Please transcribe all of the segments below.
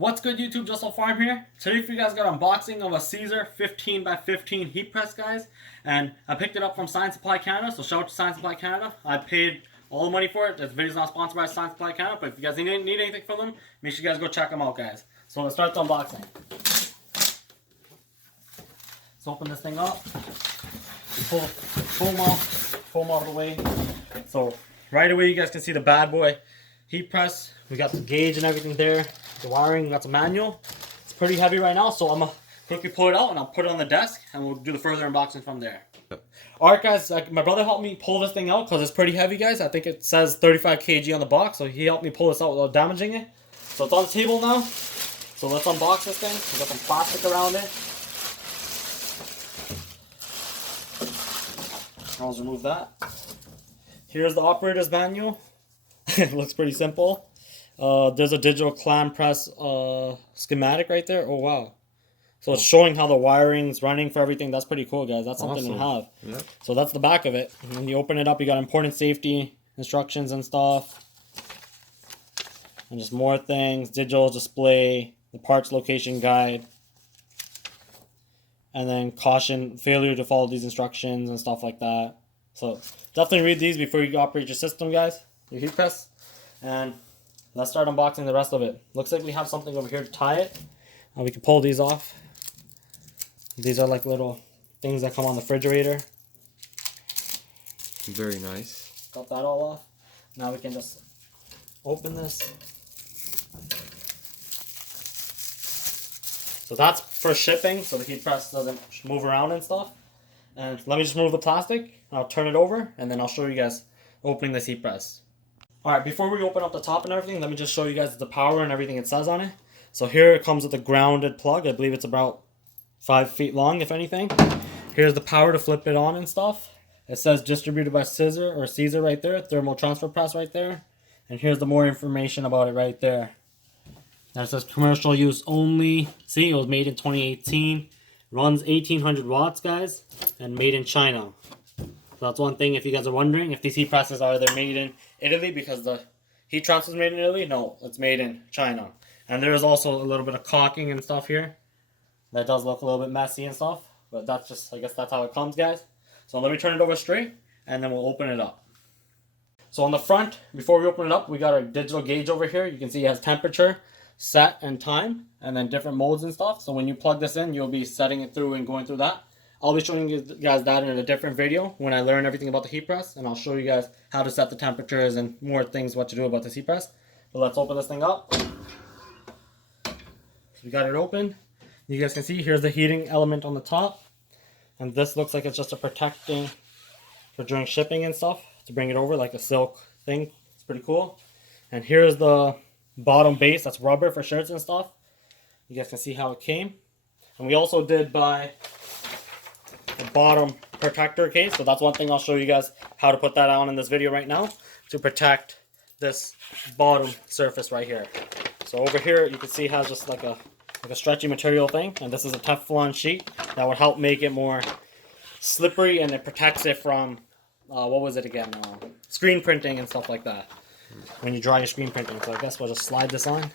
What's good, YouTube? JASSAL Farm here. Today for you guys got an unboxing of a Siser 15x15 heat press, guys. And I picked it up from Science Supply Canada, so shout out to Science Supply Canada. I paid all the money for it. This video's not sponsored by Science Supply Canada, but if you guys need anything from them, make sure you guys go check them out, guys. So let's start the unboxing. Let's open this thing up. Pull them out of the way. So right away you guys can see the bad boy heat press. We got the gauge and everything there. The wiring, we got the manual. It's pretty heavy right now, so I'm gonna quickly pull it out and I'll put it on the desk and we'll do the further unboxing from there. Alright guys, my brother helped me pull this thing out because it's pretty heavy, guys. I think it says 35 kg on the box, so he helped me pull this out without damaging it. So it's on the table now. So let's unbox this thing. We got some plastic around it. I'll just remove that. Here's the operator's manual. It looks pretty simple. There's a digital clam press schematic right there. Oh wow. So it's showing how the wiring's running for everything. That's pretty cool, guys. That's something to have. Yep. So that's the back of it. And when you open it up, you got important safety instructions and stuff. And just more things. Digital display. The parts location guide. And then caution, failure to follow these instructions and stuff like that. So definitely read these before you operate your system, guys. Your heat press. And let's start unboxing the rest of it. Looks like we have something over here to tie it. We can pull these off. These are like little things that come on the refrigerator. Very nice. Got that all off. Now we can just open this. So that's for shipping, so the heat press doesn't move around and stuff. And let me just remove the plastic. I'll turn it over, and then I'll show you guys opening this heat press. Alright, before we open up the top and everything, let me just show you guys the power and everything it says on it. So here it comes with a grounded plug. I believe it's about 5 feet long, if anything. Here's the power to flip it on and stuff. It says distributed by Siser right there. Thermal transfer press right there. And here's the more information about it right there. And it says commercial use only. See, it was made in 2018. Runs 1800 watts, guys. And made in China. So that's one thing if you guys are wondering if these heat presses are they're made in Italy because the heat transfer is made in Italy. No, it's made in China. And there is also a little bit of caulking and stuff here. That does look a little bit messy and stuff. But that's just, I guess that's how it comes, guys. So let me turn it over straight and then we'll open it up. So on the front, before we open it up, we got our digital gauge over here. You can see it has temperature, set, and time. And then different modes and stuff. So when you plug this in, you'll be setting it through and going through that. I'll be showing you guys that in a different video when I learn everything about the heat press, and I'll show you guys how to set the temperatures and more things what to do about this heat press. So let's open this thing up. So we got it open. You guys can see here's the heating element on the top, and this looks like it's just a protecting for during shipping and stuff to bring it over like a silk thing. It's pretty cool. And here's the bottom base that's rubber for shirts and stuff. You guys can see how it came. And we also did buy bottom protector case, so that's one thing I'll show you guys how to put that on in this video right now to protect this bottom surface right here. So over here you can see it has just like a stretchy material thing, and this is a Teflon sheet that would help make it more slippery, and it protects it from what was it again, screen printing and stuff like that when you dry your screen printing. So I guess we'll just slide this on.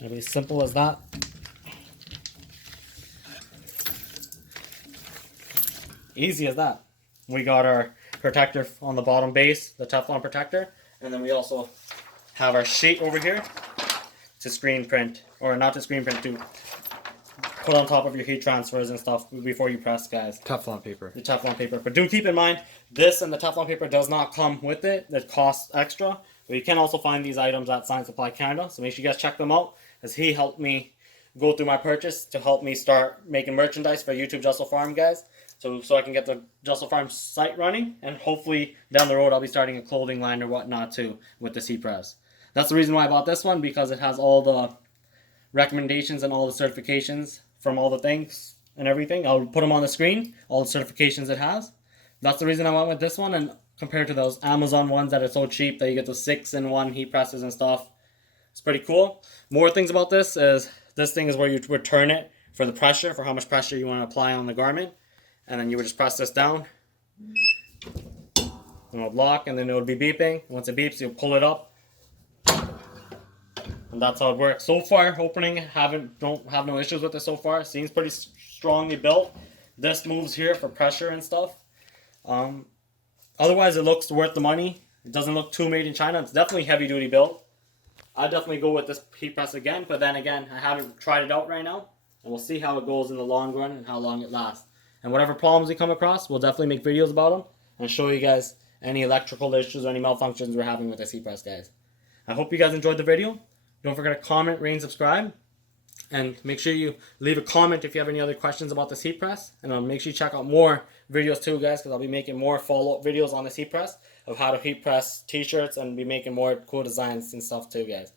It'll be as simple as that. Easy as that. We got our protector on the bottom base, the Teflon protector, and then we also have our sheet over here to screen print, or not to screen print, to put on top of your heat transfers and stuff before you press, guys. Teflon paper. The Teflon paper. But do keep in mind, this and the Teflon paper does not come with it. It costs extra. But you can also find these items at Science Supply Canada, so make sure you guys check them out, as he helped me go through my purchase to help me start making merchandise for YouTube JASSAL Farm, guys. So I can get the JASSAL Farm site running, and hopefully down the road I'll be starting a clothing line or whatnot too with the heat press. That's the reason why I bought this one, because it has all the recommendations and all the certifications from all the things and everything. I'll put them on the screen, all the certifications it has. That's the reason I went with this one, and compared to those Amazon ones that are so cheap that you get the 6-in-1 heat presses and stuff. It's pretty cool. More things about this is this thing is where you return it for the pressure, for how much pressure you want to apply on the garment. And then you would just press this down. and it'll lock, and then it'll be beeping. Once it beeps, you'll pull it up, and that's how it works. So far, opening, don't have no issues with it so far. Seems pretty strongly built. This moves here for pressure and stuff. Otherwise, it looks worth the money. It doesn't look too made in China. It's definitely heavy duty built. I'd definitely go with this heat press again, but then again, I haven't tried it out right now, and we'll see how it goes in the long run and how long it lasts. And whatever problems we come across, we'll definitely make videos about them and show you guys any electrical issues or any malfunctions we're having with this heat press, guys. I hope you guys enjoyed the video. Don't forget to comment, rate, and subscribe. And make sure you leave a comment if you have any other questions about this heat press. And make sure you check out more videos too, guys, because I'll be making more follow-up videos on this heat press of how to heat press t-shirts and be making more cool designs and stuff too, guys.